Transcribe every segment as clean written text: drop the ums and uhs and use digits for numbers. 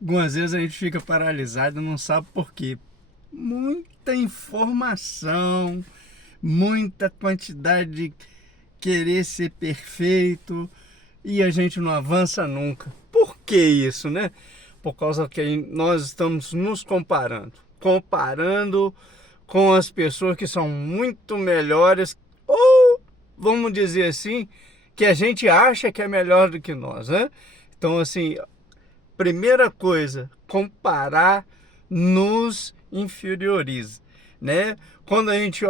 Algumas vezes a gente fica paralisado e não sabe por quê. Muita informação, muita quantidade de querer ser perfeito e a gente não avança nunca. Por que isso, né? Por causa que nós estamos nos comparando com as pessoas que são muito melhores, ou vamos dizer assim, que a gente acha que é melhor do que nós, né? Então, assim, primeira coisa, comparar nos inferioriza, né? Quando a gente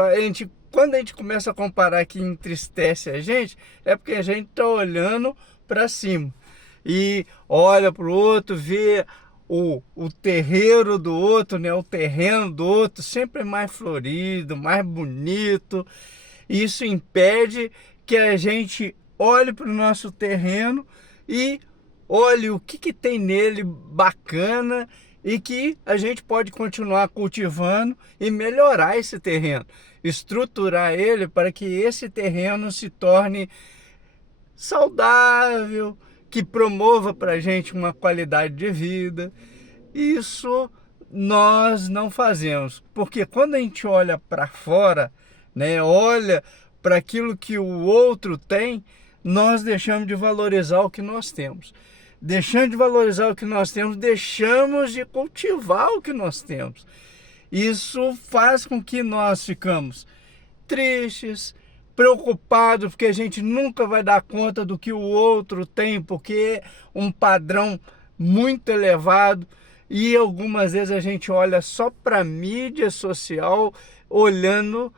começa a comparar que entristece a gente, é porque a gente está olhando para cima e olha para o outro, vê o terreiro do outro, né? O terreno do outro sempre mais florido, mais bonito. Isso impede que a gente olhe para o nosso terreno e olhe o que tem nele bacana e que a gente pode continuar cultivando e melhorar esse terreno, estruturar ele para que esse terreno se torne saudável, que promova para a gente uma qualidade de vida. Isso nós não fazemos, porque quando a gente olha para fora, né, olha para aquilo que o outro tem, nós deixamos de valorizar o que nós temos. Deixando de valorizar o que nós temos, deixamos de cultivar o que nós temos. Isso faz com que nós ficamos tristes, preocupados, porque a gente nunca vai dar conta do que o outro tem, porque é um padrão muito elevado. E algumas vezes a gente olha só para a mídia social, olhando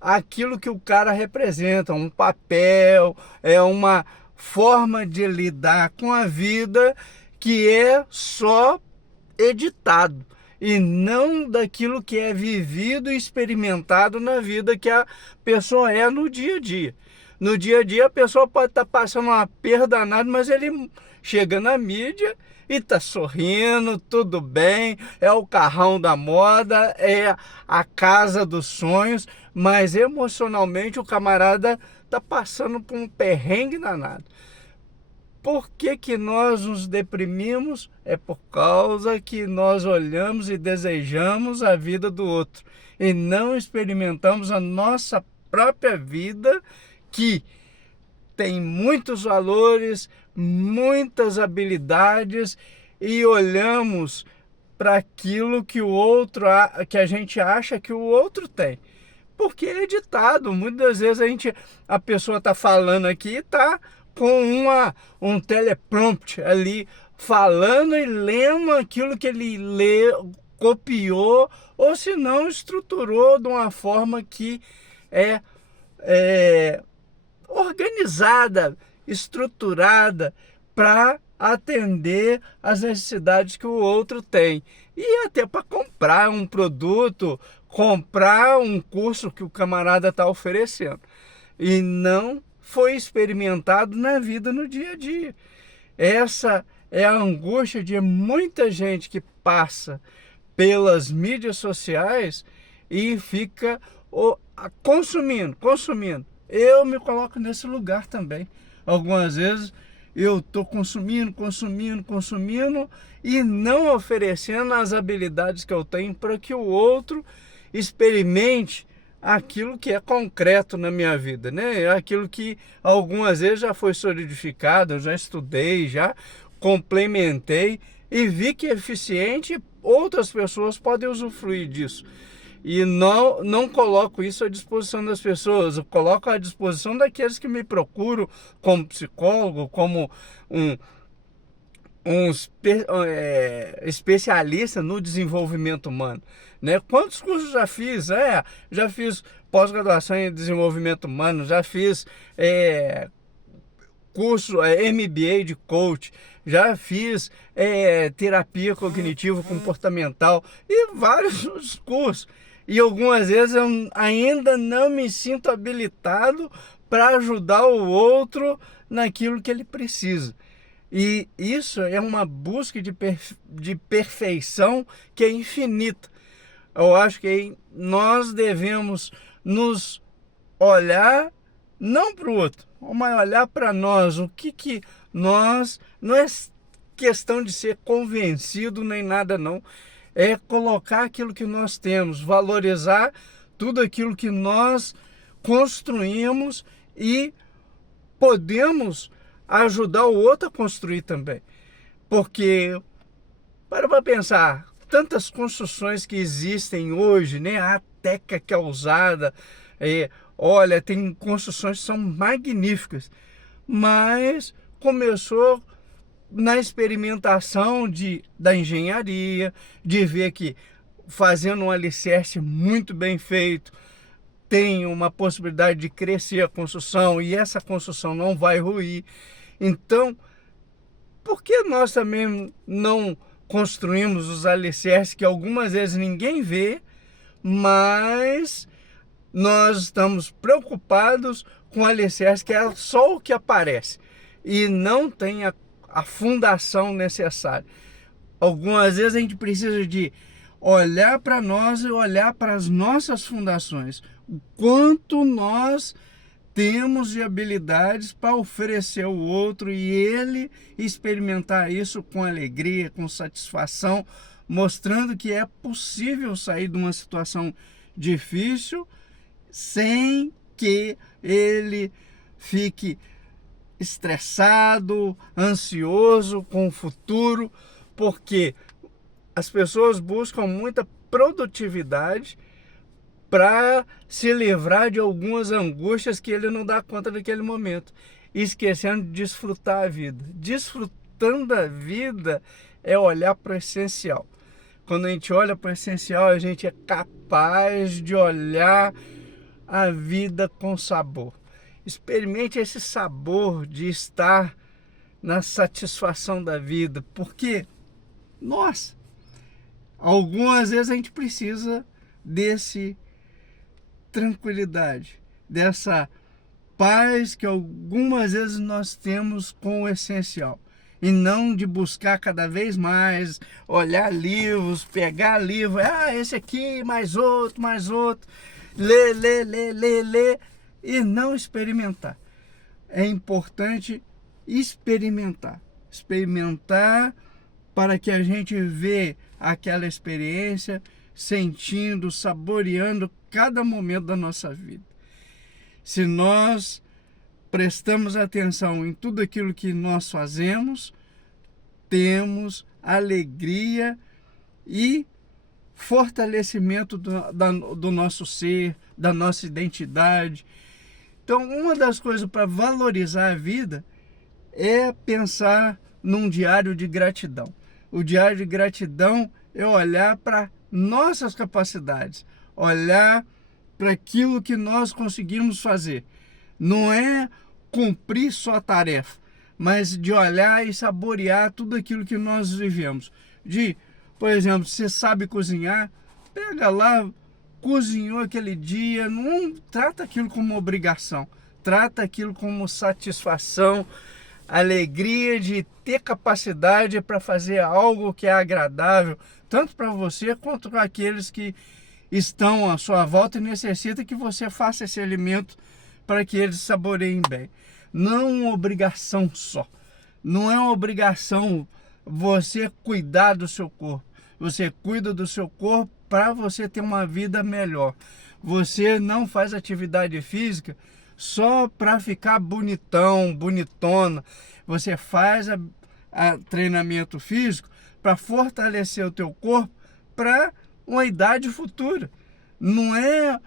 aquilo que o cara representa, um papel, é uma forma de lidar com a vida que é só editado e não daquilo que é vivido e experimentado na vida que a pessoa é no dia a dia. No dia a dia a pessoa pode estar passando uma perda danada, mas ele chega na mídia e está sorrindo, tudo bem, é o carrão da moda, é a casa dos sonhos, mas emocionalmente o camarada está passando por um perrengue danado. Por que que nós nos deprimimos? É por causa que nós olhamos e desejamos a vida do outro e não experimentamos a nossa própria vida, que tem muitos valores, muitas habilidades, e olhamos para aquilo que o outro, que a gente acha que o outro tem. Porque é editado, muitas vezes a pessoa está falando aqui e está com um teleprompter ali, falando e lendo aquilo que ele lê, copiou, ou se não estruturou de uma forma que é, é organizada, estruturada para atender às necessidades que o outro tem. E até para comprar um produto, comprar um curso que o camarada está oferecendo. E não foi experimentado na vida, no dia a dia. Essa é a angústia de muita gente que passa pelas mídias sociais e fica consumindo. Eu me coloco nesse lugar também. Algumas vezes eu estou consumindo e não oferecendo as habilidades que eu tenho para que o outro experimente aquilo que é concreto na minha vida, né? Aquilo que algumas vezes já foi solidificado, eu já estudei, já complementei e vi que é eficiente, outras pessoas podem usufruir disso. E não coloco isso à disposição das pessoas, eu coloco à disposição daqueles que me procuram como psicólogo, como um, especialista no desenvolvimento humano, né? Quantos cursos já fiz? Já fiz pós-graduação em desenvolvimento humano, já fiz curso MBA de coach, já fiz terapia cognitivo comportamental e vários outros cursos. E algumas vezes eu ainda não me sinto habilitado para ajudar o outro naquilo que ele precisa. E isso é uma busca de perfeição que é infinita. Eu acho que nós devemos nos olhar não para o outro, mas olhar para nós. O que nós não é questão de ser convencido nem nada não. É colocar aquilo que nós temos, valorizar tudo aquilo que nós construímos e podemos ajudar o outro a construir também. Porque, para pensar, tantas construções que existem hoje, né? A técnica que é usada, olha, tem construções que são magníficas, mas começou na experimentação da engenharia, de ver que fazendo um alicerce muito bem feito, tem uma possibilidade de crescer a construção e essa construção não vai ruir. Então, por que nós também não construímos os alicerces que algumas vezes ninguém vê, mas nós estamos preocupados com o alicerce que é só o que aparece e não tem a fundação necessária? Algumas vezes a gente precisa de olhar para nós e olhar para as nossas fundações, o quanto nós temos de habilidades para oferecer ao outro e ele experimentar isso com alegria, com satisfação, mostrando que é possível sair de uma situação difícil sem que ele fique estressado, ansioso com o futuro, porque as pessoas buscam muita produtividade para se livrar de algumas angústias que ele não dá conta naquele momento, esquecendo de desfrutar a vida. Desfrutando a vida é olhar para o essencial. Quando a gente olha para o essencial, a gente é capaz de olhar a vida com sabor. Experimente esse sabor de estar na satisfação da vida, porque algumas vezes a gente precisa desse tranquilidade, dessa paz que algumas vezes nós temos com o essencial, e não de buscar cada vez mais, olhar livros, pegar livro, esse aqui, mais outro, ler, e não experimentar. É importante experimentar para que a gente vê aquela experiência, sentindo, saboreando cada momento da nossa vida. Se nós prestamos atenção em tudo aquilo que nós fazemos, temos alegria e fortalecimento do nosso ser, da nossa identidade. Então, uma das coisas para valorizar a vida é pensar num diário de gratidão. O diário de gratidão é olhar para nossas capacidades, olhar para aquilo que nós conseguimos fazer. Não é cumprir só a tarefa, mas de olhar e saborear tudo aquilo que nós vivemos. Por exemplo, você sabe cozinhar, pega lá, cozinhou aquele dia, não trata aquilo como obrigação, trata aquilo como satisfação, alegria de ter capacidade para fazer algo que é agradável, tanto para você quanto para aqueles que estão à sua volta e necessitam que você faça esse alimento para que eles saboreiem bem. Não uma obrigação só. Não é uma obrigação você cuidar do seu corpo. Você cuida do seu corpo para você ter uma vida melhor. Você não faz atividade física só para ficar bonitão, bonitona. Você faz treinamento físico para fortalecer o teu corpo para uma idade futura. Não é...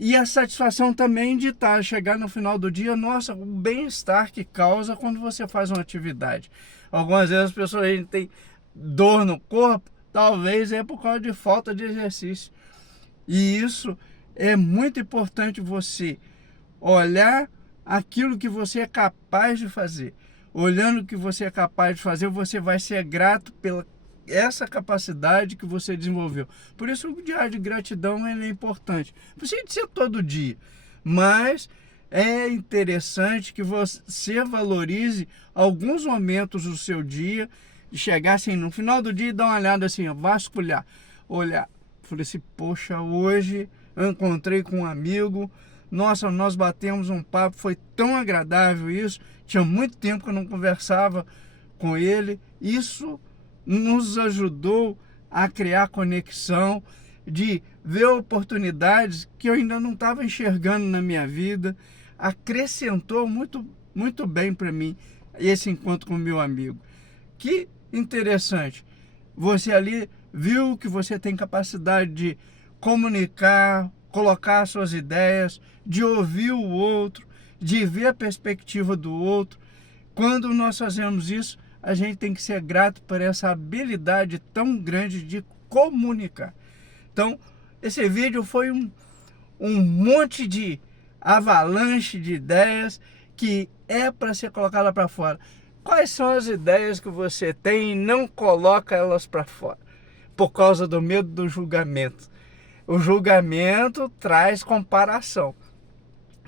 E a satisfação também de chegar no final do dia, nossa, o bem-estar que causa quando você faz uma atividade. Algumas vezes as pessoas têm dor no corpo, talvez é por causa de falta de exercício. E isso é muito importante, você olhar aquilo que você é capaz de fazer. Olhando o que você é capaz de fazer, você vai ser grato pela essa capacidade que você desenvolveu. Por isso o diário de gratidão é importante. Não precisa de ser todo dia, mas é interessante que você valorize alguns momentos do seu dia, de chegar assim no final do dia e dar uma olhada assim, vasculhar, olhar. Falei assim, poxa, hoje eu encontrei com um amigo, nossa, nós batemos um papo, foi tão agradável isso, tinha muito tempo que eu não conversava com ele, Isso nos ajudou a criar conexão, de ver oportunidades que eu ainda não estava enxergando na minha vida. Acrescentou muito, muito bem para mim esse encontro com o meu amigo. Que interessante. Você ali viu que você tem capacidade de comunicar, colocar suas ideias, de ouvir o outro, de ver a perspectiva do outro. Quando nós fazemos isso, a gente tem que ser grato por essa habilidade tão grande de comunicar. Então, esse vídeo foi um monte de avalanche de ideias que é para ser colocada para fora. Quais são as ideias que você tem e não coloca elas para fora? Por causa do medo do julgamento. O julgamento traz comparação.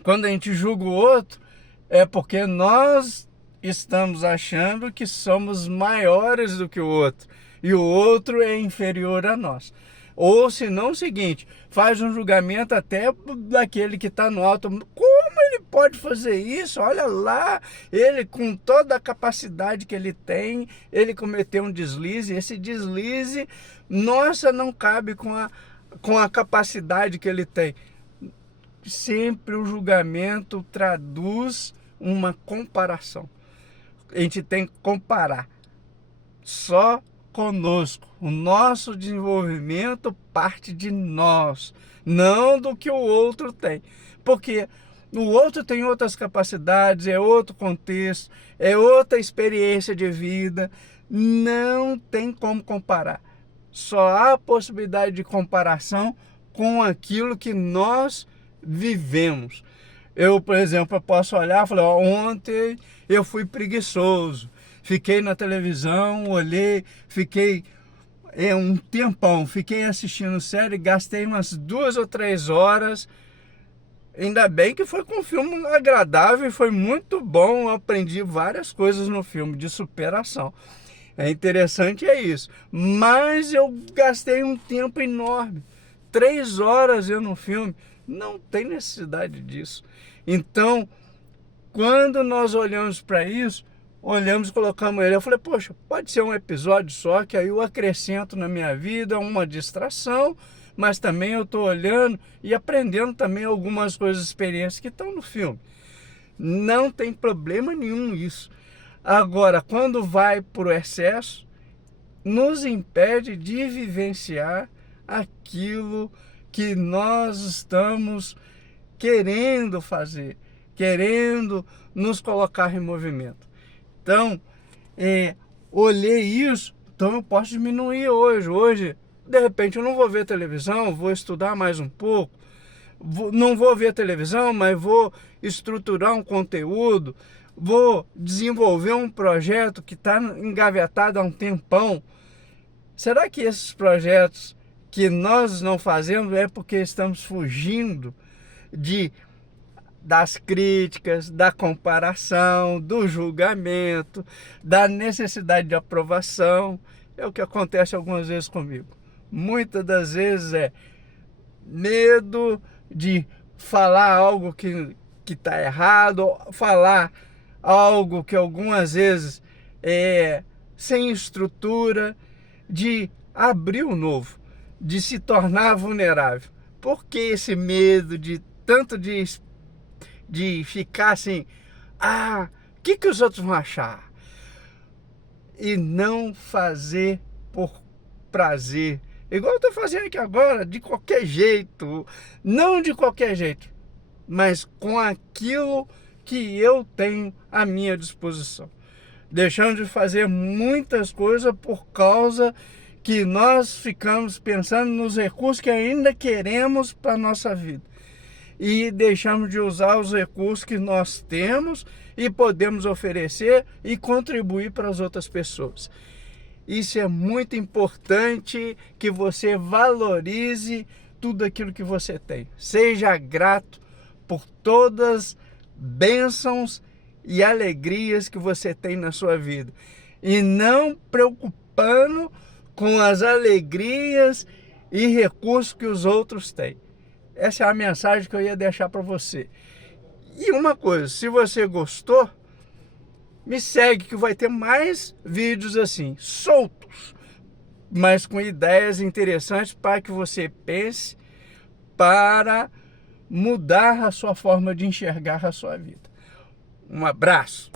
Quando a gente julga o outro, é porque nós estamos achando que somos maiores do que o outro e o outro é inferior a nós. Ou se não, o seguinte, faz um julgamento até daquele que está no alto. Como ele pode fazer isso? Olha lá, ele com toda a capacidade que ele tem, ele cometeu um deslize. Esse deslize, nossa, não cabe com a capacidade que ele tem. Sempre o julgamento traduz uma comparação. A gente tem que comparar só conosco. O nosso desenvolvimento parte de nós, não do que o outro tem. Porque o outro tem outras capacidades, é outro contexto, é outra experiência de vida. Não tem como comparar. Só há possibilidade de comparação com aquilo que nós vivemos. Eu, por exemplo, eu posso olhar e falar, ontem eu fui preguiçoso, fiquei na televisão, olhei, fiquei um tempão, fiquei assistindo série, gastei umas 2 ou 3 horas, ainda bem que foi com um filme agradável e foi muito bom, eu aprendi várias coisas no filme de superação. É interessante, é isso, mas eu gastei um tempo enorme, 3 horas eu no filme, não tem necessidade disso. Então, quando nós olhamos para isso, olhamos e colocamos ele, eu falei, poxa, pode ser um episódio só, que aí eu acrescento na minha vida uma distração, mas também eu estou olhando e aprendendo também algumas coisas, experiências que estão no filme. Não tem problema nenhum isso. Agora, quando vai para o excesso, nos impede de vivenciar aquilo que nós estamos querendo fazer, querendo nos colocar em movimento. Então, olhei isso, então eu posso diminuir hoje. Hoje, de repente, eu não vou ver televisão, vou estudar mais um pouco. Não vou ver televisão, mas vou estruturar um conteúdo, vou desenvolver um projeto que está engavetado há um tempão. Será que esses projetos que nós não fazemos é porque estamos fugindo das críticas, da comparação, do julgamento, da necessidade de aprovação? É o que acontece algumas vezes comigo. Muitas das vezes é medo de falar algo que está errado, falar algo que algumas vezes é sem estrutura, de abrir o novo, de se tornar vulnerável. Por que esse medo de tanto de ficar assim, o que os outros vão achar? E não fazer por prazer, igual eu estou fazendo aqui agora, de qualquer jeito, não de qualquer jeito, mas com aquilo que eu tenho à minha disposição. Deixando de fazer muitas coisas por causa que nós ficamos pensando nos recursos que ainda queremos para a nossa vida. E deixamos de usar os recursos que nós temos e podemos oferecer e contribuir para as outras pessoas. Isso é muito importante, que você valorize tudo aquilo que você tem. Seja grato por todas bênçãos e alegrias que você tem na sua vida. E não preocupando com as alegrias e recursos que os outros têm. Essa é a mensagem que eu ia deixar para você. E uma coisa, se você gostou, Me segue que vai ter mais vídeos assim, soltos, mas com ideias interessantes para que você pense, para mudar a sua forma de enxergar a sua vida. Um abraço!